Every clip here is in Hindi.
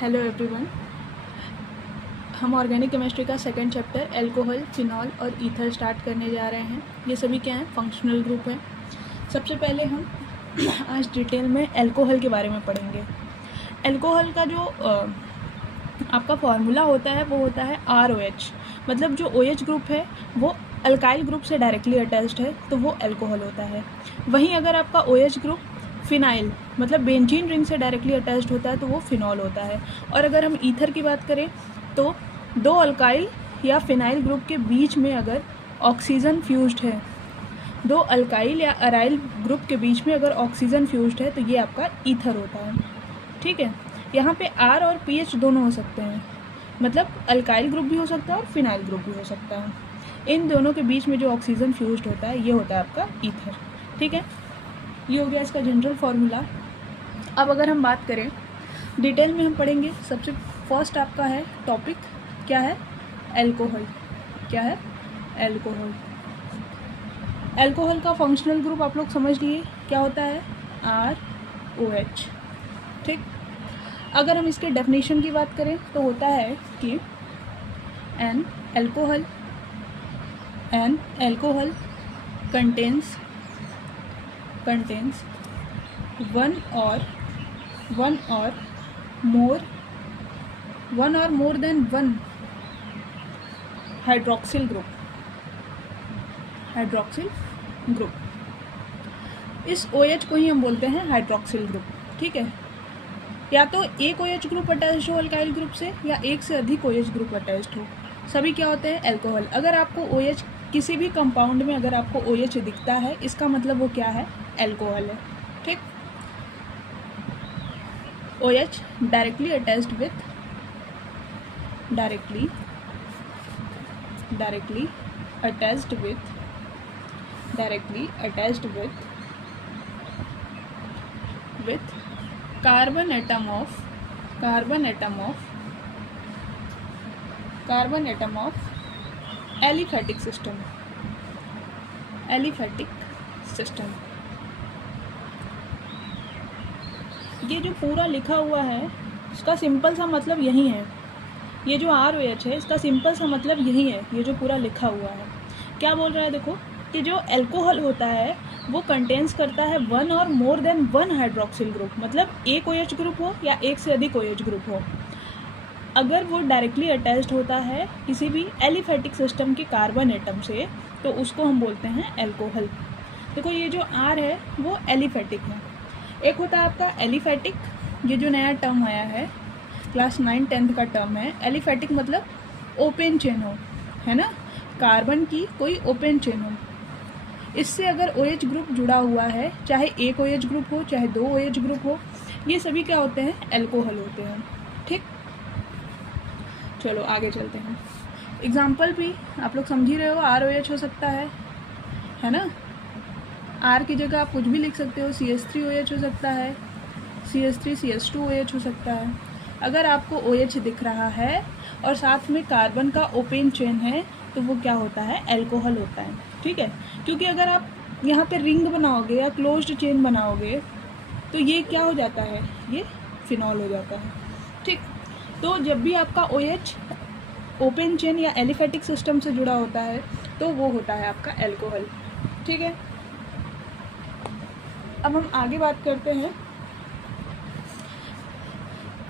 Hello everyone. हम ऑर्गेनिक केमिस्ट्री का सेकंड चैप्टर एल्कोहल, फिनॉल और ईथर स्टार्ट करने जा रहे हैं। ये सभी क्या हैं? फंक्शनल ग्रुप है। सबसे पहले हम आज डिटेल में एल्कोहल के बारे में पढ़ेंगे। एल्कोहल का जो आपका फॉर्मूला होता है वो होता है ROH। मतलब जो OH ग्रुप है वो अल्काइल ग्रुप से डायरेक्टली अटैच्ड है तो वो एल्कोहल होता है। वहीं अगर आपका OH ग्रुप फिनाइल मतलब बेंजीन रिंग से डायरेक्टली अटैच्ड होता है तो वो फिनॉल होता है। और अगर हम ईथर की बात करें तो दो अल्काइल या फिनाइल ग्रुप के बीच में अगर ऑक्सीजन फ्यूज्ड है, दो अल्काइल या अराइल ग्रुप के बीच में अगर ऑक्सीजन फ्यूज्ड है तो ये आपका ईथर होता है। ठीक है, यहाँ पे R और PH दोनों हो सकते हैं, मतलब अल्काइल ग्रुप भी हो सकता है और फिनाइल ग्रुप भी हो सकता है। इन दोनों के बीच में जो ऑक्सीजन फ्यूज्ड होता है ये होता है आपका ईथर। ठीक है, ये हो गया इसका जनरल फार्मूला। अब अगर हम बात करें डिटेल में हम पढ़ेंगे। सबसे फर्स्ट आपका है टॉपिक क्या है? एल्कोहल। क्या है? एल्कोहल। एल्कोहल का फंक्शनल ग्रुप आप लोग समझ लिए क्या होता है? ROH। ठीक, अगर हम इसके डेफिनेशन की बात करें तो होता है कि N alcohol contains one or more than one hydroxyl group। इस OH को ही हम बोलते हैं हाइड्रोक्सिल ग्रुप। ठीक है, या तो एक OH ग्रुप अटैच्ड हो अल्काइल ग्रुप से या एक से अधिक OH ग्रुप अटैच्ड हो, सभी क्या होते हैं? एल्कोहल। अगर आपको OH किसी भी कंपाउंड में अगर आपको OH दिखता है इसका मतलब वो क्या है? एल्कोहल है। ठीक, OH directly attached with carbon atom of aliphatic system। ये जो पूरा लिखा हुआ है इसका सिंपल सा मतलब यही है। ये जो ROH है इसका सिंपल सा मतलब यही है। ये जो पूरा लिखा हुआ है क्या बोल रहा है? देखो कि जो एल्कोहल होता है वो कंटेन्स करता है वन और more than one hydroxyl group. मतलब एक OH ग्रुप हो या एक से अधिक OH ग्रुप हो, अगर वो डायरेक्टली अटैच्ड होता है किसी भी एलिफैटिक सिस्टम के कार्बन एटम से तो उसको हम बोलते हैं एल्कोहल। देखो ये जो R है वो एलिफैटिक है। एक होता है आपका एलिफैटिक, ये जो नया टर्म आया है क्लास 9-10 का टर्म है। एलिफैटिक मतलब ओपन चेन हो, है ना, कार्बन की कोई ओपन चेन हो, इससे अगर OH ग्रुप जुड़ा हुआ है, चाहे एक OH ग्रुप हो चाहे दो OH ग्रुप हो, ये सभी क्या होते हैं? एल्कोहल होते हैं। ठीक, चलो आगे चलते हैं। एग्जाम्पल भी आप लोग समझ ही रहे हो, ROH हो सकता है ना। R की जगह आप कुछ भी लिख सकते हो। CH3OH हो सकता है, CH3CH2OH हो सकता है। अगर आपको OH दिख रहा है और साथ में कार्बन का ओपन चेन है तो वो क्या होता है? एल्कोहल होता है। ठीक है, क्योंकि अगर आप यहाँ पे रिंग बनाओगे या क्लोज्ड चेन बनाओगे तो ये क्या हो जाता है? ये फिनॉल हो जाता है। ठीक, तो जब भी आपका OH ओपन चेन या एलिफैटिक सिस्टम से जुड़ा होता है तो वो होता है आपका एल्कोहल। ठीक है, अब हम आगे बात करते हैं।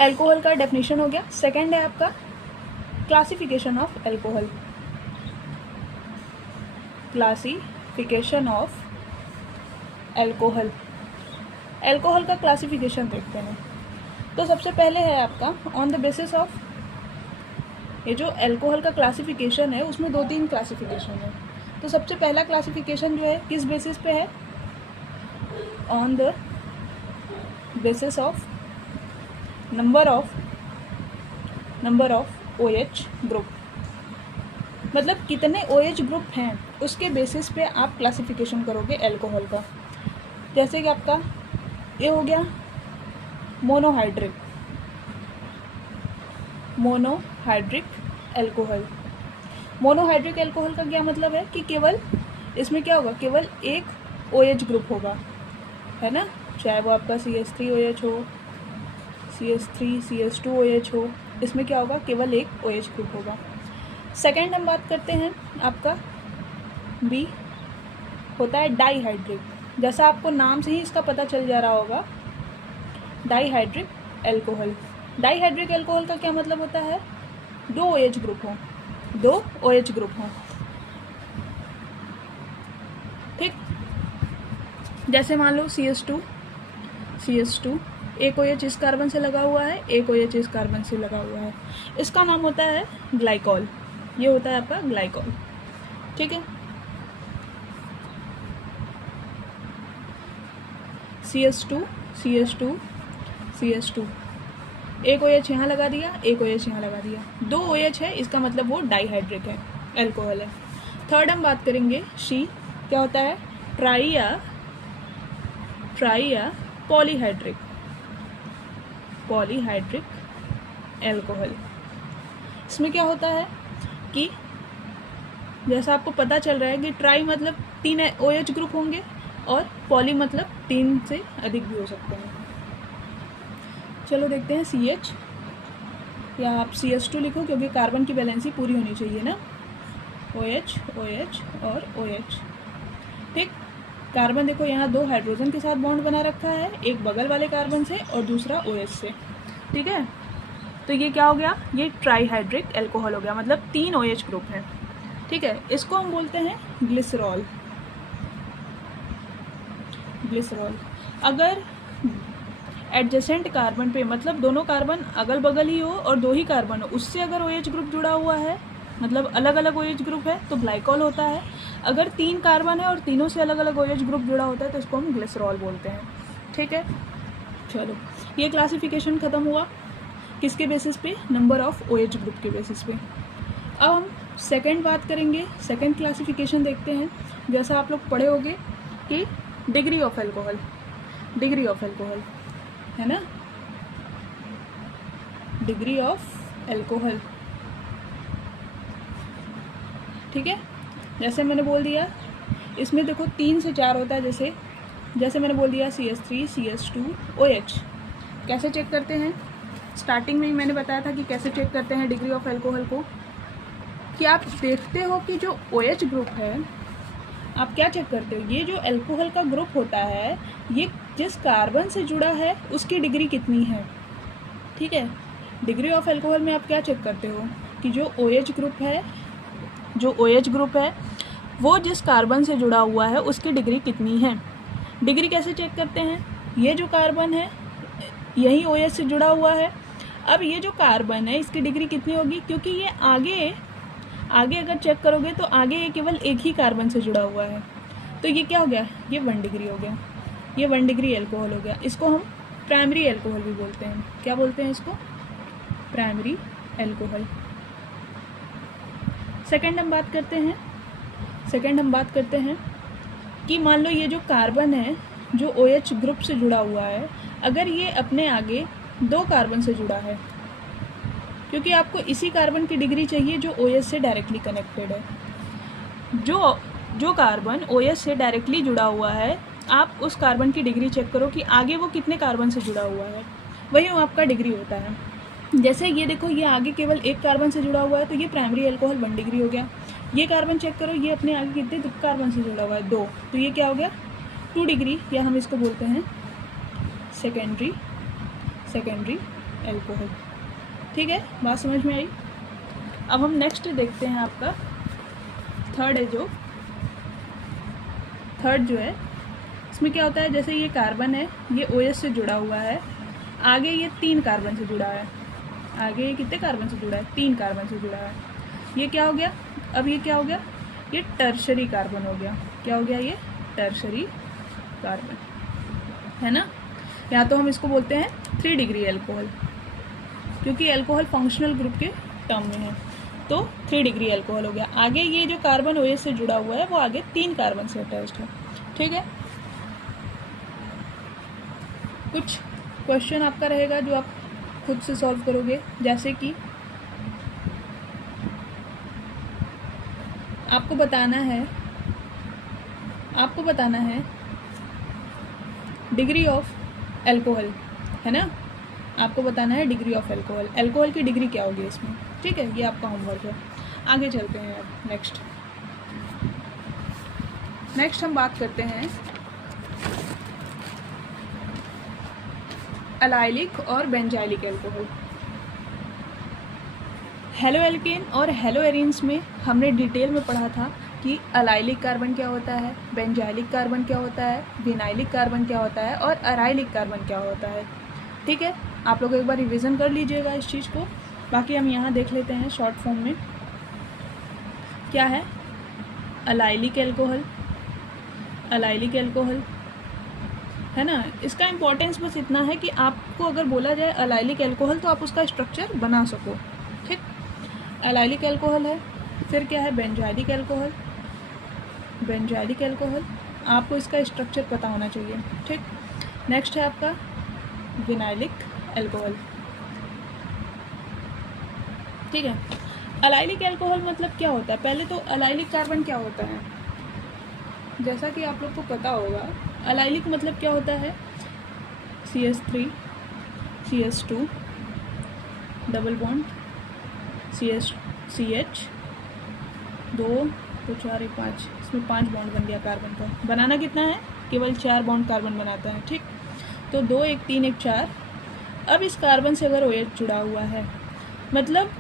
एल्कोहल का डेफिनेशन हो गया। सेकंड है आपका क्लासिफिकेशन ऑफ एल्कोहल। एल्कोहल का क्लासिफिकेशन देखते हैं। तो सबसे पहले है आपका ऑन द बेसिस ऑफ, ये जो एल्कोहल का क्लासिफिकेशन है उसमें 2-3 क्लासिफिकेशन है। तो सबसे पहला क्लासिफिकेशन जो है किस बेसिस पे है? On the basis of number of OH group. मतलब कितने OH ग्रुप हैं उसके बेसिस पे आप क्लासिफिकेशन करोगे एल्कोहल का। जैसे कि आपका ये हो गया मोनोहाइड्रिक एल्कोहल। मोनोहाइड्रिक एल्कोहल का क्या मतलब है कि केवल इसमें क्या होगा? केवल एक OH ग्रुप होगा, है ना, चाहे वो आपका CH3OH हो, CH3 CH2OH हो, इसमें क्या होगा, केवल एक OH ग्रुप होगा। सेकेंड हम बात करते हैं आपका B होता है डाईहाइड्रिक। जैसा आपको नाम से ही इसका पता चल जा रहा होगा, डाईहाइड्रिक एल्कोहल। डाईहाइड्रिक एल्कोहल का क्या मतलब होता है, 2 OH ग्रुप हो, 2 OH ग्रुप हो, ठीक। जैसे मान लो CH2 एक OH इस कार्बन से लगा हुआ है, एक OH इस कार्बन से लगा हुआ है, इसका नाम होता है ग्लाइकॉल। ये होता है आपका ग्लाइकॉल, ठीक है। CH2 एक OH यहाँ लगा दिया, एक OH यहाँ लगा दिया, 2 OH है, इसका मतलब वो डाईहाइड्रिक है, एल्कोहल है। थर्ड हम बात करेंगे C, क्या होता है, ट्राई या पॉलीहाइड्रिक एल्कोहल। इसमें क्या होता है कि जैसा आपको पता चल रहा है कि ट्राई मतलब 3 OH ग्रुप होंगे और पॉली मतलब 3 से अधिक भी हो सकते हैं। चलो देखते हैं CH, या आप CH2 लिखो क्योंकि कार्बन की बैलेंसी पूरी होनी चाहिए ना, OH और OH, ठीक। कार्बन देखो यहाँ 2 हाइड्रोजन के साथ बॉन्ड बना रखा है, एक बगल वाले कार्बन से और दूसरा OH से, ठीक है। तो ये क्या हो गया, ये ट्राईहाइड्रिक एल्कोहल हो गया, मतलब 3 OH ग्रुप है, ठीक है। इसको हम बोलते हैं ग्लिसरॉल। अगर एडजेसेंट कार्बन पे, मतलब दोनों कार्बन अगल बगल ही हो और 2 ही कार्बन हो, उससे अगर OH ग्रुप जुड़ा हुआ है, मतलब अलग अलग OH ग्रुप है, तो ग्लाइकॉल होता है। अगर 3 कार्बन है और तीनों से अलग अलग OH ग्रुप जुड़ा होता है तो इसको हम ग्लिसरॉल बोलते हैं, ठीक है। चलो, ये क्लासिफिकेशन ख़त्म हुआ किसके बेसिस पे, नंबर ऑफ OH ग्रुप के बेसिस पे। अब हम सेकंड बात करेंगे, सेकंड क्लासिफिकेशन देखते हैं। जैसा आप लोग पढ़े होंगे कि डिग्री ऑफ एल्कोहल है ना, डिग्री ऑफ एल्कोहल, ठीक है। जैसे मैंने बोल दिया, इसमें देखो 3 से 4 होता है, जैसे मैंने बोल दिया CH3 CH2 OH। कैसे चेक करते हैं, स्टार्टिंग में ही मैंने बताया था कि कैसे चेक करते हैं डिग्री ऑफ एल्कोहल को, कि आप देखते हो कि जो OH ग्रुप है, आप क्या चेक करते हो, ये जो एल्कोहल का ग्रुप होता है, ये जिस कार्बन से जुड़ा है उसकी डिग्री कितनी है, ठीक है। डिग्री ऑफ एल्कोहल में आप क्या चेक करते हो कि जो OH ग्रुप है वो जिस कार्बन से जुड़ा हुआ है उसकी डिग्री कितनी है। डिग्री कैसे चेक करते हैं, ये जो कार्बन है यही OH से जुड़ा हुआ है, अब ये जो कार्बन है इसकी डिग्री कितनी होगी, क्योंकि ये आगे अगर चेक करोगे तो आगे ये केवल एक ही कार्बन से जुड़ा हुआ है, तो ये क्या हो गया, ये 1 डिग्री हो गया, ये 1 डिग्री एल्कोहल हो गया। इसको हम प्राइमरी एल्कोहल भी बोलते हैं। क्या बोलते हैं इसको, प्राइमरी एल्कोहल। सेकंड हम बात करते हैं कि मान लो ये जो कार्बन है जो OH ग्रुप से जुड़ा हुआ है, अगर ये अपने आगे 2 कार्बन से जुड़ा है, क्योंकि आपको इसी कार्बन की डिग्री चाहिए जो OH से डायरेक्टली कनेक्टेड है। जो कार्बन OH से डायरेक्टली जुड़ा हुआ है, आप उस कार्बन की डिग्री चेक करो कि आगे वो कितने कार्बन से जुड़ा हुआ है, वही आपका डिग्री होता है। जैसे ये देखो, ये आगे केवल एक कार्बन से जुड़ा हुआ है, तो ये प्राइमरी एल्कोहल 1 डिग्री हो गया। ये कार्बन चेक करो, ये अपने आगे कितने कार्बन से जुड़ा हुआ है, 2, तो ये क्या हो गया, 2 डिग्री, या हम इसको बोलते हैं सेकेंडरी एल्कोहल, ठीक है। बात समझ में आई। अब हम नेक्स्ट देखते हैं, आपका थर्ड जो है, इसमें क्या होता है, जैसे ये कार्बन है, ये OH से जुड़ा हुआ है, आगे ये 3 कार्बन से जुड़ा है, आगे ये कितने कार्बन से जुड़ा है, 3 कार्बन से जुड़ा है। ये क्या हो गया, अब ये क्या हो गया, ये टर्शरी कार्बन हो गया। क्या हो गया, ये टर्शरी कार्बन है ना। या तो हम इसको बोलते हैं 3 डिग्री एल्कोहल, क्योंकि एल्कोहल फंक्शनल ग्रुप के टर्म में है, तो 3 डिग्री एल्कोहल हो गया। आगे ये जो कार्बन OH से जुड़ा हुआ है वो आगे 3 कार्बन से अटैच्ड है, ठीक है। कुछ क्वेश्चन आपका रहेगा जो आप खुद से सॉल्व करोगे, जैसे कि आपको बताना है डिग्री ऑफ एल्कोहल, है ना। आपको बताना है डिग्री ऑफ एल्कोहल, एल्कोहल की डिग्री क्या होगी इसमें, ठीक है। ये आपका होमवर्क है। आगे चलते हैं अब नेक्स्ट हम बात करते हैं अलाइलिक और बेंजाइलिक एल्कोहल। हेलो एल्केन और हेलो एरिन्स में हमने डिटेल में पढ़ा था कि अलाइलिक कार्बन क्या होता है, बेंजाइलिक कार्बन क्या होता है, विनाइलिक कार्बन क्या होता है और अराइलिक कार्बन क्या होता है, ठीक है। आप लोग एक बार रिवीजन कर लीजिएगा इस चीज़ को। बाकी हम यहाँ देख लेते हैं शॉर्ट फॉर्म में क्या है अलाइलिक एल्कोहल, अलाइलिक एल्कोहल है ना। इसका इम्पोर्टेंस बस इतना है कि आपको अगर बोला जाए अलाइलिक एल्कोहल तो आप उसका स्ट्रक्चर बना सको, ठीक। अलाइलिक एल्कोहल है, फिर क्या है बेंजाइलिक एल्कोहल, बेंजाइलिक एल्कोहल आपको इसका स्ट्रक्चर पता होना चाहिए, ठीक। नेक्स्ट है आपका विनाइलिक एल्कोहल, ठीक है। अलाइलिक एल्कोहल मतलब क्या होता है, पहले तो अलाइलिक कार्बन क्या होता है, जैसा कि आप लोग को पता होगा अलाइलिक मतलब क्या होता है CH3 CH2 double bond CH 2 तो 4 1 5, इसमें 5 बॉन्ड बन गया कार्बन का। बनाना कितना है, केवल 4 बॉन्ड कार्बन बनाता है, ठीक। तो 2 1 3 1 4। अब इस कार्बन से अगर OH जुड़ा हुआ है मतलब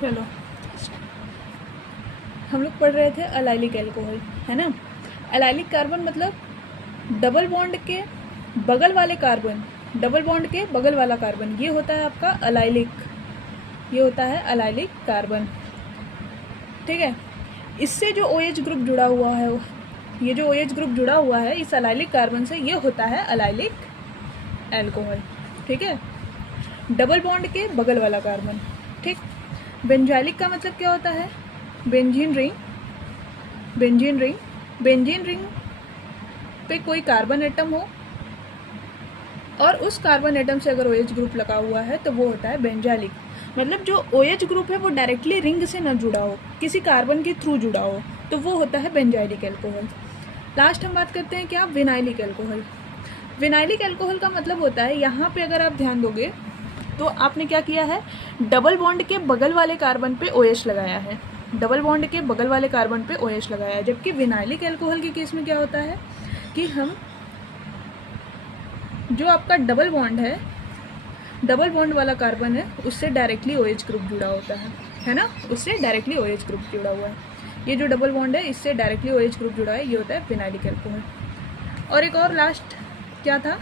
चलो हम लोग पढ़ रहे थे अलाइलिक एल्कोहल, है ना। अलाइलिक कार्बन मतलब डबल बॉन्ड के बगल वाले कार्बन, डबल बॉन्ड के बगल वाला कार्बन, ये होता है आपका अलाइलिक, ये होता है अलाइलिक कार्बन, ठीक है। इससे जो OH ग्रुप जुड़ा हुआ है, ये जो OH ग्रुप जुड़ा हुआ है इस अलाइलिक कार्बन से, ये होता है अलाइलिक एल्कोहल, ठीक है। डबल बॉन्ड के बगल वाला कार्बन, ठीक। बेंजाइलिक का मतलब क्या होता है, benzene ring, benzene ring, benzene ring पे कोई कार्बन एटम हो और उस कार्बन एटम से अगर OH ग्रुप लगा हुआ है तो वो होता है बेंजाइलिक। मतलब जो OH ग्रुप है वो डायरेक्टली रिंग से न जुड़ा हो, किसी कार्बन के थ्रू जुड़ा हो, तो वो होता है बेंजाइलिक एल्कोहल। लास्ट हम बात करते हैं क्या, विनाइलिक एल्कोहल। विनाइलिक एल्कोहल का मतलब होता है, यहाँ पे अगर आप ध्यान दोगे तो आपने क्या किया है, डबल बॉन्ड के बगल वाले कार्बन पे OH लगाया है, डबल बॉन्ड के बगल वाले कार्बन पे OH लगाया है। जबकि विनाइलिक एल्कोहल के केस में क्या होता है कि हम जो आपका डबल बॉन्ड है, डबल बॉन्ड वाला कार्बन है, उससे डायरेक्टली OH ग्रुप जुड़ा होता है ना, उससे डायरेक्टली OH ग्रुप जुड़ा हुआ है। ये जो डबल बॉन्ड है इससे डायरेक्टली OH ग्रुप जुड़ा है, ये होता है विनाइलिक एल्कोहल। और एक और लास्ट क्या था,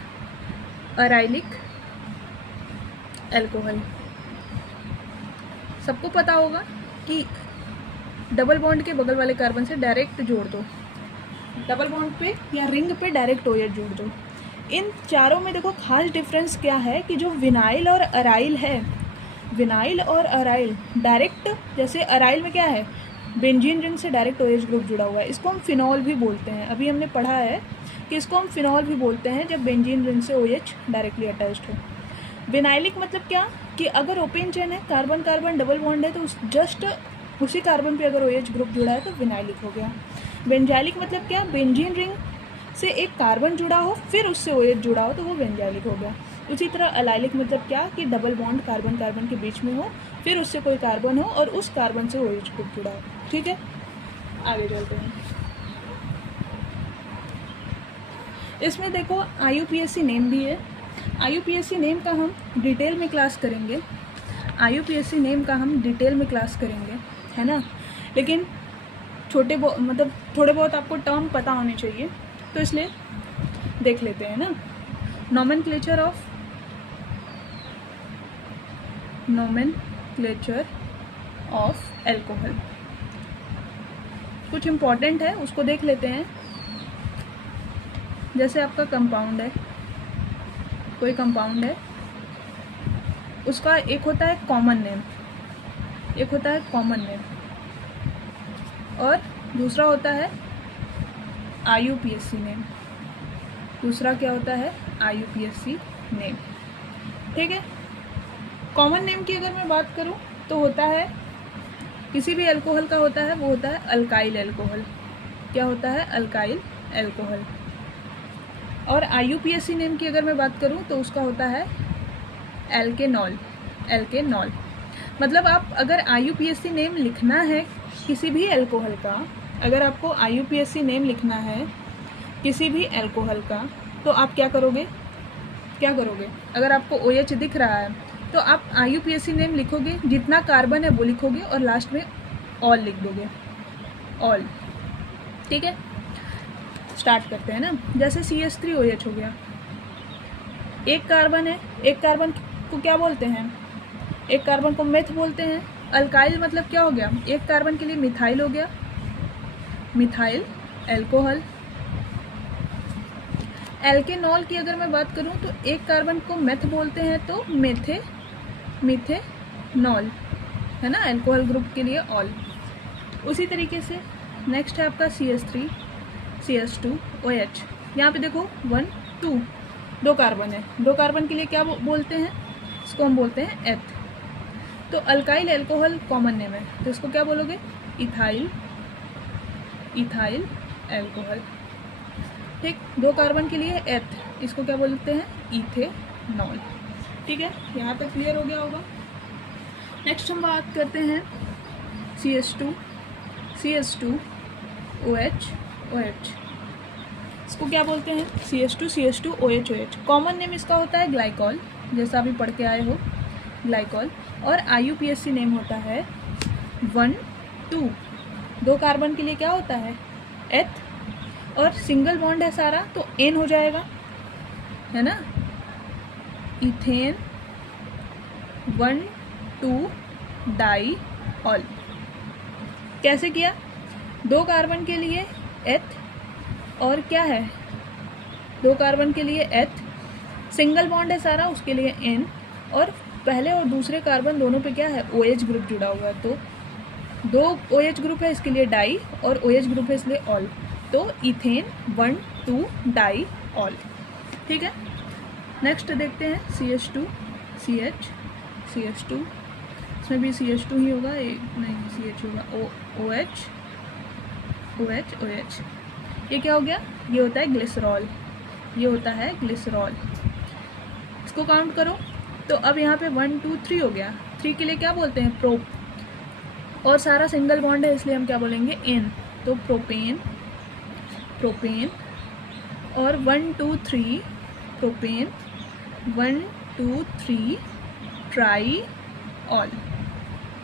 अराइलिक एल्कोहल। सबको पता होगा कि डबल बॉन्ड के बगल वाले कार्बन से डायरेक्ट जोड़ दो, डबल बॉन्ड पे या रिंग पे डायरेक्ट OH जोड़ दो। इन चारों में देखो खास डिफरेंस क्या है कि जो विनाइल और अराइल है, विनाइल और अराइल डायरेक्ट, जैसे अराइल में क्या है, बेंजीन रिंग से डायरेक्ट OH ग्रुप जुड़ा हुआ है, इसको हम फिनॉल भी बोलते हैं। अभी हमने पढ़ा है कि इसको हम फिनॉल भी बोलते हैं जब बेंजीन रिंग से OH डायरेक्टली अटैच्ड हो। विनाइलिक मतलब क्या कि अगर ओपन चेन है, कार्बन कार्बन डबल बॉन्ड है, तो जस्ट उसी कार्बन पे अगर OH ग्रुप जुड़ा है तो विनाइलिक हो गया। बेंजाइलिक मतलब क्या, बेंजीन रिंग से एक कार्बन जुड़ा हो फिर उससे OH जुड़ा हो तो वो बेंजाइलिक हो गया। उसी तरह अलाइलिक मतलब क्या कि डबल बॉन्ड कार्बन कार्बन के बीच में हो, फिर उससे कोई कार्बन हो और उस कार्बन से OH ग्रुप जुड़ा हो, ठीक है। आगे चलते हैं। इसमें देखो IUPAC नेम भी है। IUPAC नेम का हम डिटेल में क्लास करेंगे, IUPAC नेम का हम डिटेल में क्लास करेंगे, है ना। लेकिन थोड़े बहुत आपको टर्म पता होने चाहिए, तो इसलिए देख लेते हैं ना। नोमेनक्लेचर ऑफ एल्कोहल कुछ इम्पॉर्टेंट है, उसको देख लेते हैं। जैसे आपका कंपाउंड है, कोई कंपाउंड है, उसका एक होता है कॉमन नेम, एक होता है कॉमन नेम और दूसरा होता है IUPAC नेम, दूसरा क्या होता है IUPAC नेम, ठीक है। कॉमन नेम की अगर मैं बात करूं तो होता है, किसी भी अल्कोहल का होता है वो होता है अल्काइल एल्कोहल। क्या होता है, अल्काइल एल्कोहल। और IUPAC नेम की अगर मैं बात करूँ तो उसका होता है एल्केनॉल। एल्केनॉल मतलब आप अगर IUPAC नेम लिखना है किसी भी एल्कोहल का, अगर आपको IUPAC नेम लिखना है किसी भी एल्कोहल का, तो आप क्या करोगे अगर आपको OH दिख रहा है तो आप IUPAC नेम लिखोगे, जितना कार्बन है वो लिखोगे और लास्ट में ऑल लिख दोगे, ऑल। ठीक है, स्टार्ट करते हैं ना। जैसे CH3OH हो गया, एक कार्बन है, एक कार्बन को क्या बोलते हैं, एक कार्बन को मेथ बोलते हैं। अल्काइल मतलब क्या हो गया, एक कार्बन के लिए मिथाइल हो गया, मिथाइल एल्कोहल। एल्केनॉल की अगर मैं बात करूं तो एक कार्बन को मेथ बोलते हैं तो मीथेनॉल है ना, अल्कोहल ग्रुप के लिए ऑल। उसी तरीके से नेक्स्ट है आपका CH3 CH2OH। यहाँ पे देखो 1 2 दो कार्बन है, दो कार्बन के लिए क्या बोलते हैं, इसको हम बोलते हैं एथ। तो अल्काइल एल्कोहल कॉमन नेम है, तो इसको क्या बोलोगे, इथाइल एल्कोहल। ठीक, दो कार्बन के लिए एथ, इसको क्या बोलते हैं, इथेनॉल। ठीक है, यहाँ तक क्लियर हो गया होगा। नेक्स्ट हम बात करते हैं CH2OH। इसको क्या बोलते हैं, CH2OH। कॉमन नेम इसका होता है ग्लाइकॉल, जैसा अभी पढ़ के आए हो, ग्लाइकॉल। और IUPAC नेम होता है 1 2। दो कार्बन के लिए क्या होता है, एथ, और सिंगल बॉन्ड है सारा तो एन हो जाएगा, है ना, इथेन 1 2 डाई ऑल। कैसे किया, दो कार्बन के लिए एथ और क्या है, दो कार्बन के लिए एथ, सिंगल बॉन्ड है सारा उसके लिए एन, और पहले और दूसरे कार्बन दोनों पे क्या है, OH ग्रुप जुड़ा हुआ है, तो दो OH ग्रुप है इसके लिए डाई और OH ग्रुप है इसलिए ऑल, तो इथेन 1 2 डाई ऑल। ठीक है, नेक्स्ट देखते हैं CH2 इसमें भी CH2 ही होगा, नहीं CH होगा, OH। ये क्या हो गया, ये होता है ग्लिसरॉल, ये होता है ग्लिसरॉल। इसको काउंट करो तो अब यहाँ पे 1 2 3 हो गया, 3 के लिए क्या बोलते हैं, प्रोप, और सारा सिंगल बॉन्ड है इसलिए हम क्या बोलेंगे, एन, तो प्रोपेन। और 1 2 3 propane, 1 2 3 try all,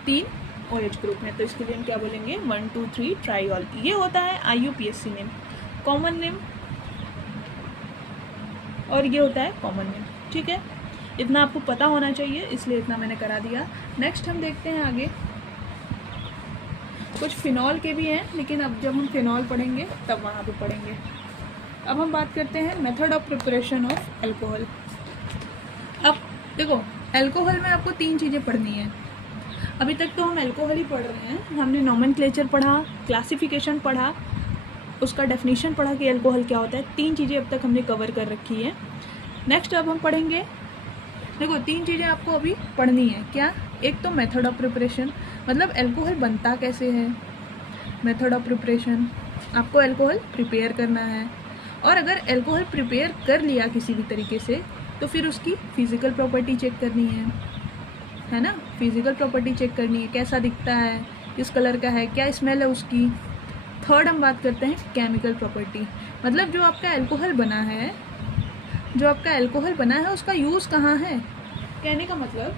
3 OH group में, तो इसके लिए हम क्या बोलेंगे, 1 2 3 ट्राई ऑल। ये होता है IUPAC नेम, कॉमन नेम, और ये होता है कॉमन नेम। ठीक है, इतना आपको पता होना चाहिए, इसलिए इतना मैंने करा दिया। नेक्स्ट हम देखते हैं आगे, कुछ फिनॉल के भी हैं, लेकिन अब जब हम फिनॉल पढ़ेंगे तब वहाँ पे पढ़ेंगे। अब हम बात करते हैं method of preparation of alcohol. अब देखो, एल्कोहल में आपको 3 चीज़ें पढ़नी है। अभी तक तो हम एल्कोहल ही पढ़ रहे हैं, हमने नॉमेनक्लेचर पढ़ा, क्लासिफिकेशन पढ़ा, उसका डेफिनेशन पढ़ा कि एल्कोहल क्या होता है। 3 चीज़ें अब तक हमने कवर कर रखी है। नेक्स्ट अब हम पढ़ेंगे, देखो 3 चीज़ें आपको अभी पढ़नी है। क्या, एक तो मेथड ऑफ प्रिपरेशन, मतलब एल्कोहल बनता कैसे है, मेथड ऑफ प्रिपरेशन, आपको एल्कोहल प्रिपेयर करना है, और अगर एल्कोहल प्रिपेयर कर लिया किसी भी तरीके से तो फिर उसकी फिज़िकल प्रॉपर्टी चेक करनी है ना, फिज़िकल प्रॉपर्टी चेक करनी है, कैसा दिखता है, किस कलर का है, क्या स्मेल है उसकी। थर्ड हम बात करते हैं केमिकल प्रॉपर्टी, मतलब जो आपका एल्कोहल बना है उसका यूज़ कहाँ है। कहने का मतलब,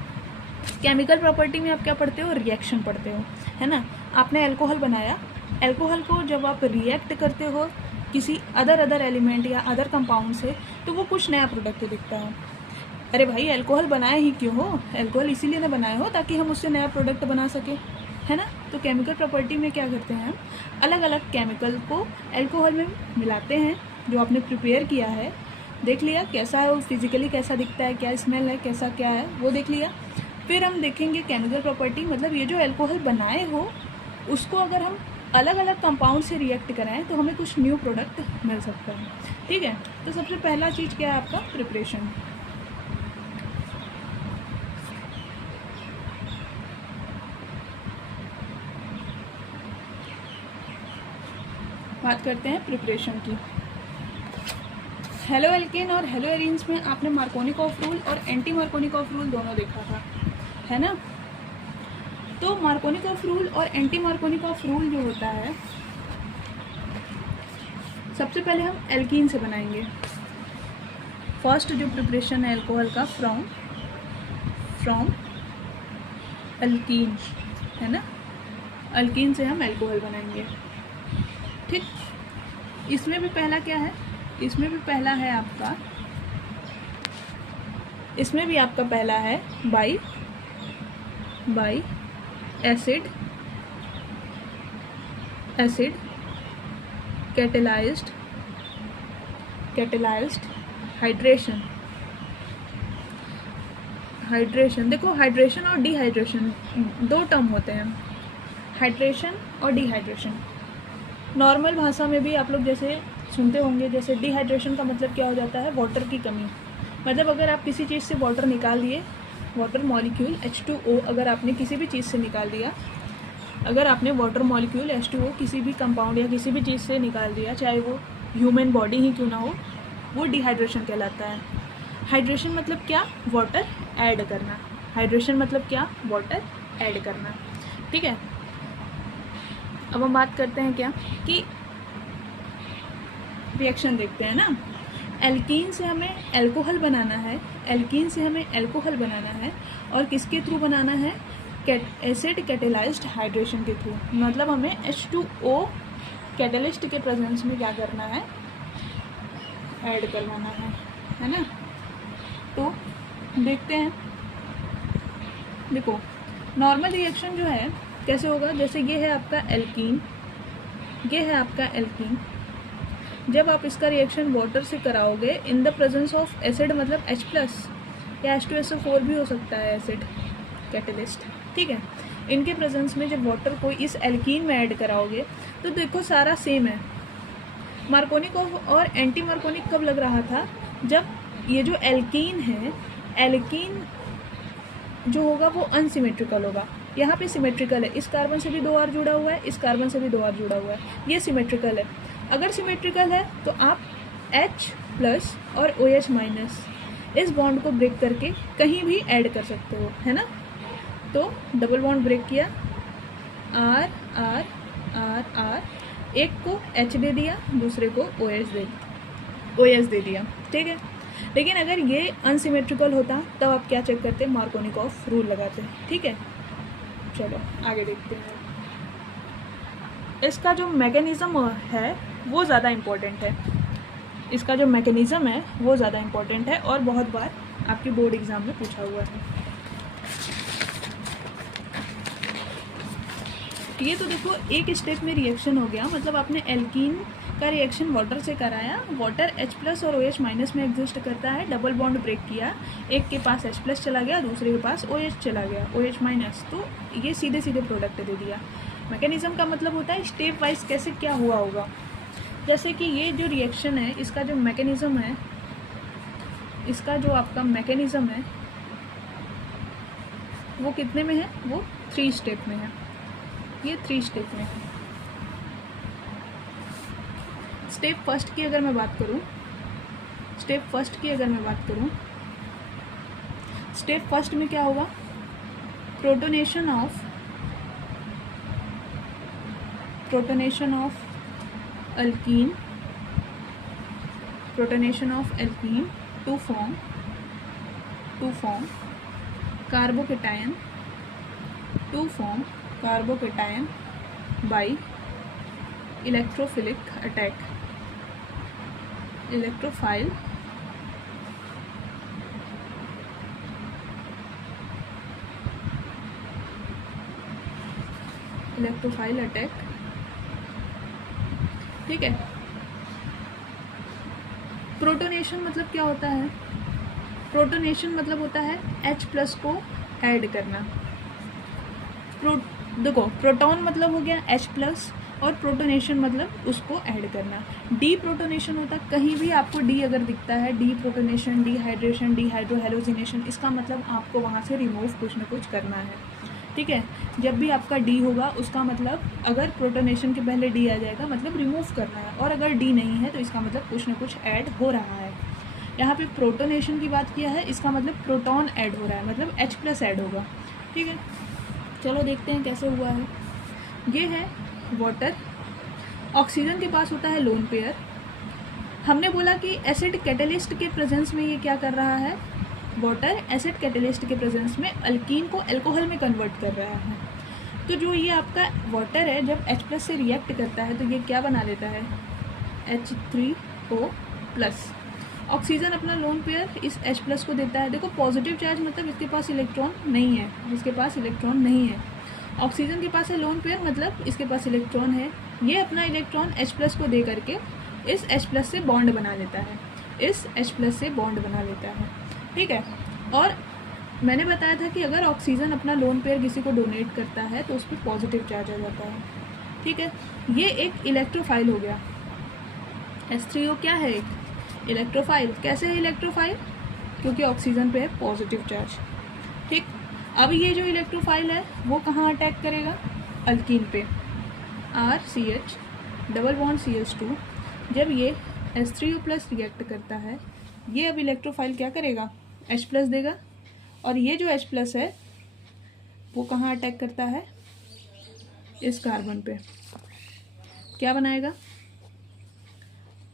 केमिकल प्रॉपर्टी में आप क्या पढ़ते हो, रिएक्शन पढ़ते हो, है ना। आपने एल्कोहल बनाया, एल्कोहल को जब आप रिएक्ट करते हो किसी अदर एलिमेंट या अदर कंपाउंड से, तो वो कुछ नया प्रोडक्ट दिखता है। अरे भाई, एल्कोहल बनाया ही क्यों हो, एल्कोहल इसीलिए ना बनाया हो ताकि हम उससे नया प्रोडक्ट बना सके, है ना। तो केमिकल प्रॉपर्टी में क्या करते हैं, हम अलग अलग केमिकल को एल्कोहल में मिलाते हैं, जो आपने प्रिपेयर किया है, देख लिया कैसा है वो, फिजिकली कैसा दिखता है, क्या स्मेल है, कैसा क्या है वो देख लिया। फिर हम देखेंगे केमिकल प्रॉपर्टी, मतलब ये जो एल्कोहल बनाए हो उसको अगर हम अलग अलग कंपाउंड से रिएक्ट कराएं तो हमें कुछ न्यू प्रोडक्ट मिल सकता है। ठीक है, तो सबसे पहला चीज़ क्या है आपका, प्रिपरेशन। बात करते हैं प्रिपरेशन की। हेलो एल्केन और हेलो एरीन्स में आपने मार्कोनिकॉफ रूल और एंटी मार्कोनिकॉफ रूल दोनों देखा था, है ना। तो मार्कोनिकॉफ रूल और एंटी मार्कोनिकॉफ रूल जो होता है, सबसे पहले हम एल्कीन से बनाएंगे। फर्स्ट जो प्रिपरेशन है एल्कोहल का फ्रॉम अल्कीन, है ना। अल्कीन से हम एल्कोहल बनाएंगे, ठीक। इसमें भी पहला क्या है, इसमें भी पहला है आपका, इसमें भी आपका पहला है बाई एसिड कैटेलाइज्ड हाइड्रेशन। देखो, हाइड्रेशन और डिहाइड्रेशन दो टर्म होते हैं, हाइड्रेशन और डिहाइड्रेशन। नॉर्मल भाषा में भी आप लोग जैसे सुनते होंगे, जैसे डिहाइड्रेशन का मतलब क्या हो जाता है, वाटर की कमी। मतलब अगर आप किसी चीज़ से वाटर निकाल दिए, वाटर मॉलिक्यूल H2O अगर आपने किसी भी चीज़ से निकाल दिया, अगर आपने वाटर मॉलिक्यूल H2O किसी भी कंपाउंड या किसी भी चीज़ से निकाल दिया, चाहे वो ह्यूमन बॉडी ही क्यों ना हो, वो डिहाइड्रेशन कहलाता है। हाइड्रेशन मतलब क्या, वाटर ऐड करना। हाइड्रेशन मतलब क्या, वाटर ऐड करना, ठीक है। अब हम बात करते हैं क्या कि रिएक्शन देखते हैं ना। एल्कीन से हमें एल्कोहल बनाना है, और किसके थ्रू बनाना है, एसिड कैटेलाइज्ड हाइड्रेशन के थ्रू। मतलब हमें H2O कैटेलिस्ट के प्रेजेंस में क्या करना है, ऐड करवाना है ना। तो देखते हैं, देखो नॉर्मल रिएक्शन जो है कैसे होगा, जैसे ये है आपका एल्कीन, जब आप इसका रिएक्शन वाटर से कराओगे in the presence of acid, मतलब H+ या H2SO4 भी हो सकता है एसिड कैटेलिस्ट, ठीक है। इनके प्रेजेंस में जब वाटर को इस एल्कीन में ऐड कराओगे तो देखो सारा सेम है। मार्कोनिक और एंटी मार्कोनिक कब लग रहा था, जब ये जो एल्कीन है, एल्कीन जो होगा वो अनसिमेट्रिकल होगा। यहाँ पे सिमेट्रिकल है, इस कार्बन से भी 2 R जुड़ा हुआ है, इस कार्बन से भी 2 R जुड़ा हुआ है, ये सिमेट्रिकल है। अगर सिमेट्रिकल है तो आप H+ और OH- इस बॉन्ड को ब्रेक करके कहीं भी ऐड कर सकते हो, है ना। तो डबल बॉन्ड ब्रेक किया, R R R R, एक को H दे दिया, दूसरे को OH दे दिया, ठीक है। लेकिन अगर ये अनसिमेट्रिकल होता तब आप क्या चेक करते, मार्कोनिकॉफ रूल लगाते, ठीक है। चलो आगे देखते हैं। इसका जो मैकेनिज़्म है वो ज़्यादा इम्पोर्टेंट है, और बहुत बार आपके बोर्ड एग्ज़ाम में पूछा हुआ है। ये तो देखो एक स्टेप में रिएक्शन हो गया, मतलब आपने एल्कीन का रिएक्शन वाटर से कराया, वाटर H+ और OH- में एग्जिस्ट करता है, डबल बॉन्ड ब्रेक किया, एक के पास H+ चला गया, दूसरे के पास OH चला गया, OH-, तो ये सीधे प्रोडक्ट दे दिया। मैकेनिज़्म का मतलब होता है स्टेप वाइज कैसे क्या हुआ होगा। जैसे कि ये जो रिएक्शन है, इसका जो मैकेनिज़्म है, वो कितने में है, वो 3 स्टेप में है। ये 3 स्टेप में है। स्टेप फर्स्ट की अगर मैं बात करूं, स्टेप फर्स्ट में क्या होगा, protonation of alkene to form carbocation by electrophilic attack, electrophile attack, ठीक है। प्रोटोनेशन मतलब क्या होता है, प्रोटोनेशन मतलब होता है H+ को ऐड करना। देखो प्रोटॉन मतलब हो गया H+, और प्रोटोनेशन मतलब उसको ऐड करना। डी प्रोटोनेशन होता है, कहीं भी आपको डी अगर दिखता है, डी प्रोटोनेशन, डिहाइड्रेशन, डिहाइड्रोहेलोजिनेशन, इसका मतलब आपको वहाँ से रिमूव कुछ ना कुछ करना है, ठीक है। जब भी आपका डी होगा उसका मतलब अगर प्रोटोनेशन के पहले डी आ जाएगा मतलब रिमूव करना है, और अगर डी नहीं है तो इसका मतलब कुछ ना कुछ ऐड हो रहा है। यहाँ पे प्रोटोनेशन की बात किया है, इसका मतलब प्रोटॉन ऐड हो रहा है, मतलब H+ ऐड होगा। ठीक है, चलो देखते हैं कैसे हुआ है। ये है वाटर, ऑक्सीजन के पास होता है लोन पेयर। हमने बोला कि एसिड कैटलिस्ट के प्रेजेंस में ये क्या कर रहा है, वाटर एसिड कैटलिस्ट के प्रेजेंस में अल्कीन को अल्कोहल में कन्वर्ट कर रहा है। तो जो ये आपका वाटर है जब H+ से रिएक्ट करता है तो ये क्या बना लेता है, H3O+। ऑक्सीजन अपना लोन पेयर इस H+ को देता है। देखो पॉजिटिव चार्ज मतलब इसके पास इलेक्ट्रॉन नहीं है, जिसके पास इलेक्ट्रॉन नहीं है। ऑक्सीजन के पास है लोन पेयर मतलब इसके पास इलेक्ट्रॉन है। ये अपना इलेक्ट्रॉन H+ को दे करके इस H+ से बॉन्ड बना लेता है, इस H+ से बॉन्ड बना लेता है। ठीक है, और मैंने बताया था कि अगर ऑक्सीजन अपना लोन पेयर किसी को डोनेट करता है तो उस पर पॉजिटिव चार्ज आ जाता है। ठीक है, ये एक इलेक्ट्रोफाइल हो गया। H3O क्या है, एक इलेक्ट्रोफाइल। कैसे है इलेक्ट्रोफाइल, क्योंकि ऑक्सीजन पे है पॉजिटिव चार्ज। ठीक, अब ये जो इलेक्ट्रोफाइल है वो कहाँ अटैक करेगा, अल्कीन पे, RCH डबल बॉन्ड CH2। जब ये H3O+ रिएक्ट करता है, ये अब इलेक्ट्रोफाइल क्या करेगा, H+ देगा, और ये जो H+ है वो कहाँ अटैक करता है, इस कार्बन पे, क्या बनाएगा,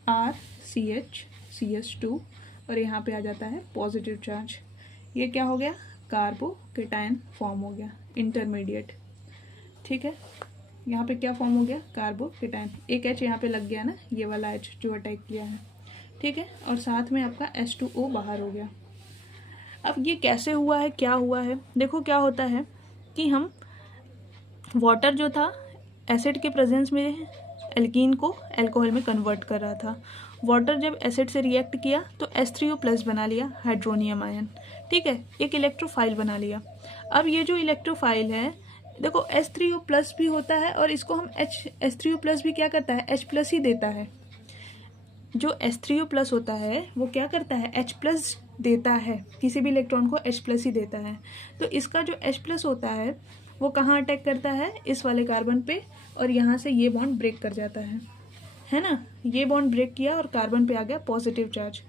RCH CH2, और यहाँ पे आ जाता है पॉजिटिव चार्ज। ये क्या हो गया, कार्बोकेटायन फॉर्म हो गया, इंटरमीडिएट। ठीक है, यहाँ पे क्या फॉर्म हो गया, कार्बोकेटायन। एक H यहाँ पे लग गया ना, ये वाला H जो अटैक किया है। ठीक है, और साथ में आपका H2O बाहर हो गया। अब ये कैसे हुआ है, क्या हुआ है, देखो क्या होता है कि हम वाटर जो था एसिड के प्रेजेंस में एल्कीन को अल्कोहल में कन्वर्ट कर रहा था। वाटर जब एसिड से रिएक्ट किया तो H3O+ बना लिया, हाइड्रोनियम आयन। ठीक है, एक इलेक्ट्रोफाइल बना लिया। अब ये जो इलेक्ट्रोफाइल है देखो H3O+ भी होता है, और इसको हम H3O+ भी क्या करता है, H+ ही देता है। जो H3O+ होता है वो क्या करता है, H+ देता है, किसी भी इलेक्ट्रॉन को H+ ही देता है। तो इसका जो H+ होता है वो कहाँ अटैक करता है, इस वाले कार्बन पे, और यहाँ से ये बॉन्ड ब्रेक कर जाता है ना। ये बॉन्ड ब्रेक किया और कार्बन पे आ गया पॉजिटिव चार्ज,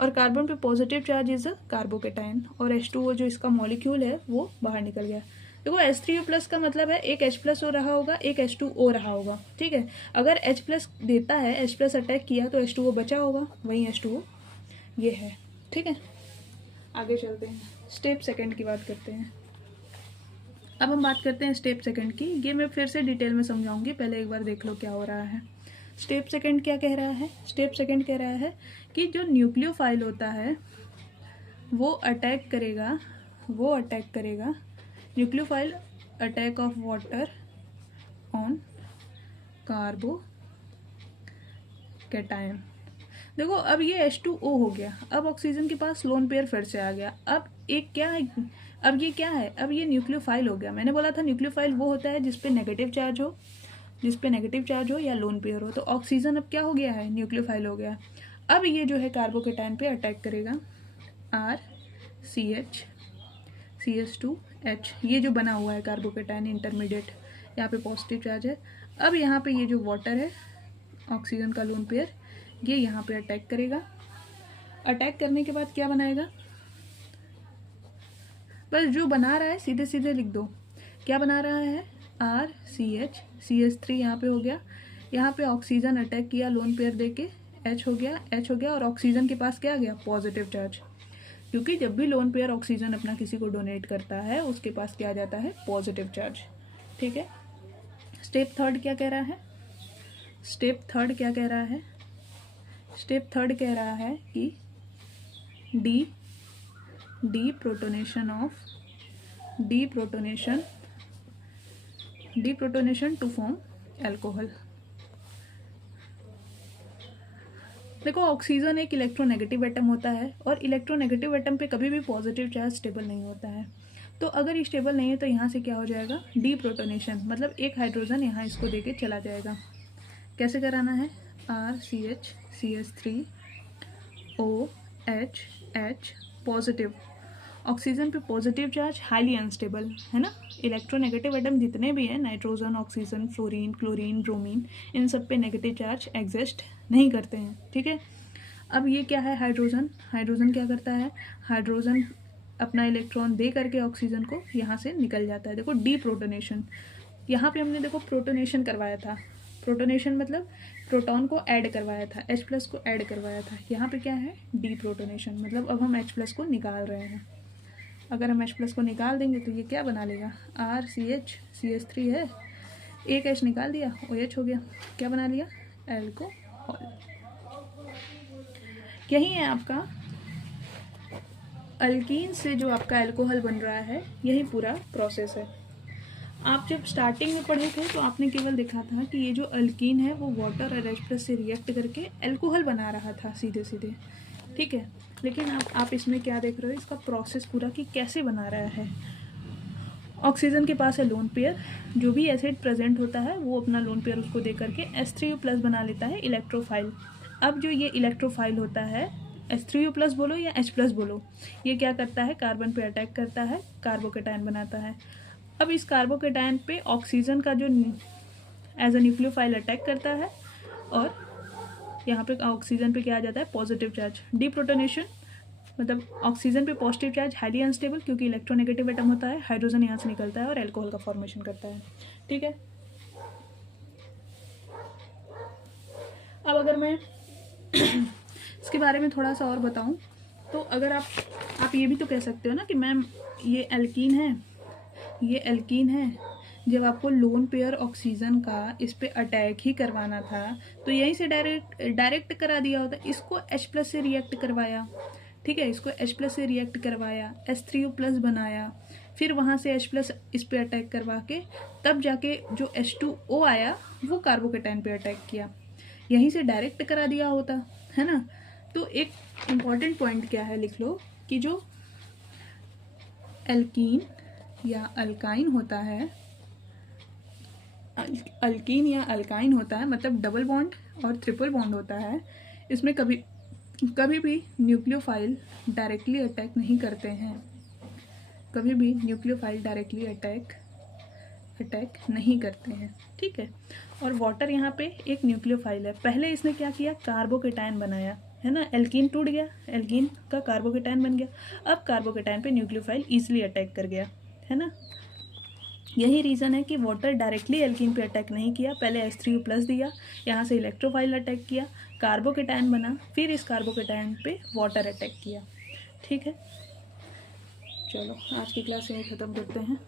और कार्बन पे positive charge is a carbocation, और H2O जो इसका मॉलिक्यूल है वो बाहर निकल गया। देखो H3O+ का मतलब है एक H+ हो रहा होगा, एक H2O रहा होगा। ठीक है, अगर H+ देता है, H+ अटैक किया तो H2O बचा होगा, वही H2O ये है। ठीक है, आगे चलते हैं, स्टेप सेकंड की बात करते हैं। अब हम बात करते हैं स्टेप सेकंड की। ये मैं फिर से डिटेल में समझाऊंगी, पहले एक बार देख लो क्या हो रहा है। स्टेप सेकंड क्या कह रहा है, स्टेप सेकंड कह रहा है कि जो न्यूक्लियोफाइल होता है वो अटैक करेगा, nucleophile attack of water on carbocation. देखो अब ये H2O हो गया, अब ऑक्सीजन के पास लोन पेयर फिर से आ गया। अब एक क्या है, अब ये क्या है, अब ये न्यूक्लियोफाइल हो गया। मैंने बोला था न्यूक्लियोफाइल वो होता है जिसपे नेगेटिव चार्ज हो या लोन पेयर हो। तो ऑक्सीजन अब क्या हो गया है, न्यूक्लियोफाइल हो गया। अब ये जो है कार्बोकेटायन पे अटैक करेगा, RCH CH2H, ये जो बना हुआ है कार्बोकेटायन इंटरमीडिएट, यहाँ पे पॉजिटिव चार्ज है। अब यहाँ पे ये जो वाटर है ऑक्सीजन का लोन पेयर, ये यहाँ पे अटैक करेगा। अटैक करने के बाद क्या बनाएगा, बस जो बना रहा है सीधे सीधे लिख दो, क्या बना रहा है, RCH CH3 यहाँ पे हो गया। यहाँ पे ऑक्सीजन अटैक किया लोन पेयर देके, H हो गया, और ऑक्सीजन के पास क्या आ गया, पॉजिटिव चार्ज, क्योंकि जब भी लोन पेयर ऑक्सीजन अपना किसी को डोनेट करता है उसके पास क्या आ जाता है, पॉजिटिव चार्ज। ठीक है, स्टेप थर्ड क्या कह रहा है, स्टेप थर्ड कह रहा है कि डीप्रोटोनेशन टू फॉर्म अल्कोहल। देखो ऑक्सीजन एक इलेक्ट्रोनेगेटिव एटम होता है, और इलेक्ट्रोनेगेटिव एटम पे कभी भी पॉजिटिव चार्ज स्टेबल नहीं होता है। तो अगर ये स्टेबल नहीं है तो यहाँ से क्या हो जाएगा, डीप्रोटोनेशन, मतलब एक हाइड्रोजन यहाँ इसको देके चला जाएगा। कैसे कराना है, RCH CH3 OH H positive, oxygen पे पॉजिटिव चार्ज, हाईली अनस्टेबल, है ना। इलेक्ट्रोनेगेटिव एटम जितने भी हैं, nitrogen, oxygen, fluorine, chlorine, bromine, इन सब पे नेगेटिव चार्ज एग्जिस्ट नहीं करते हैं, ठीक है। अब ये क्या है, हाइड्रोजन। हाइड्रोजन क्या करता है, हाइड्रोजन अपना इलेक्ट्रॉन दे करके ऑक्सीजन को यहाँ से निकल जाता है। देखो डी प्रोटोनेशन, यहाँ पे हमने देखो प्रोटोनेशन करवाया था। प्रोटोनेशन मतलब प्रोटॉन को ऐड करवाया था, H+ को ऐड करवाया था। यहाँ पे क्या है, डी प्रोटोनेशन, मतलब अब हम H+ को निकाल रहे हैं। अगर हम H+ को निकाल देंगे तो ये क्या बना लेगा, RCH, CH3 है, एक H निकाल दिया, OH हो गया, क्या बना लिया, एल्कोहल। यही है आपका अल्कीन से जो आपका एल्कोहल बन रहा है, यही पूरा प्रोसेस है। आप जब स्टार्टिंग में पढ़े थे तो आपने केवल देखा था कि ये जो अल्कीन है वो वाटर और H+ से रिएक्ट करके एल्कोहल बना रहा था सीधे सीधे, ठीक है। लेकिन आप इसमें क्या देख रहे हो, इसका प्रोसेस पूरा कि कैसे बना रहा है। ऑक्सीजन के पास है लोन पेयर, जो भी एसिड प्रेजेंट होता है वो अपना लोन पेयर उसको दे करके H3U+ बना लेता है, इलेक्ट्रोफाइल। अब जो ये इलेक्ट्रोफाइल होता है, H3U+ बोलो या H+ बोलो, ये क्या करता है, कार्बन पे अटैक करता है, कार्बोकेटायन बनाता है। अब इस कार्बोकेटायन पे ऑक्सीजन का जो एज अ न्यूक्लियोफाइल अटैक करता है, और यहाँ पे ऑक्सीजन पे क्या आ जाता है, पॉजिटिव चार्ज। डी प्रोटोनेशन मतलब ऑक्सीजन पे पॉजिटिव चार्ज, हाईली अनस्टेबल, क्योंकि इलेक्ट्रोनेगेटिव एटम होता है, हाइड्रोजन यहाँ से निकलता है और एल्कोहल का फॉर्मेशन करता है, ठीक है। अब अगर मैं इसके बारे में थोड़ा सा और बताऊं, तो अगर आप ये भी तो कह सकते हो ना कि मैम ये एल्कीन है, ये एल्कीन है, जब आपको लोन पेयर ऑक्सीजन का इस पे अटैक ही करवाना था तो यहीं से डायरेक्ट करा दिया होता। इसको H+ से रिएक्ट करवाया, ठीक है, इसको H+ से रिएक्ट करवाया, H3U+ बनाया, फिर वहाँ से H+ इस पे अटैक करवा के तब जाके जो H2O आया वो कार्बोकेटायन पे अटैक किया, यहीं से डायरेक्ट करा दिया होता, है ना। तो एक इम्पॉर्टेंट पॉइंट क्या है, लिख लो कि जो एल्कीन या अल्काइन होता है, अल्कीन या अल्काइन होता है मतलब डबल बॉन्ड और ट्रिपल बॉन्ड होता है, इसमें कभी भी न्यूक्लियोफाइल डायरेक्टली अटैक नहीं करते हैं, कभी भी न्यूक्लियोफाइल डायरेक्टली अटैक नहीं करते हैं, ठीक है। और वाटर यहाँ पे एक न्यूक्लियोफाइल है, पहले इसने क्या किया, कार्बोकेटायन बनाया, है ना, एल्कीन टूट गया, एल्कीन का कार्बोकेटायन बन गया, अब कार्बोकेटायन पे न्यूक्लियोफाइल ईजिली अटैक कर गया, है ना। यही रीज़न है कि वाटर डायरेक्टली एल्कीन पे अटैक नहीं किया, पहले H3U+ दिया, यहाँ से इलेक्ट्रोफाइल अटैक किया, कार्बोकेटायन बना, फिर इस कार्बोकेटायन पे वाटर अटैक किया, ठीक है। चलो आज की क्लास यहीं ख़त्म करते हैं।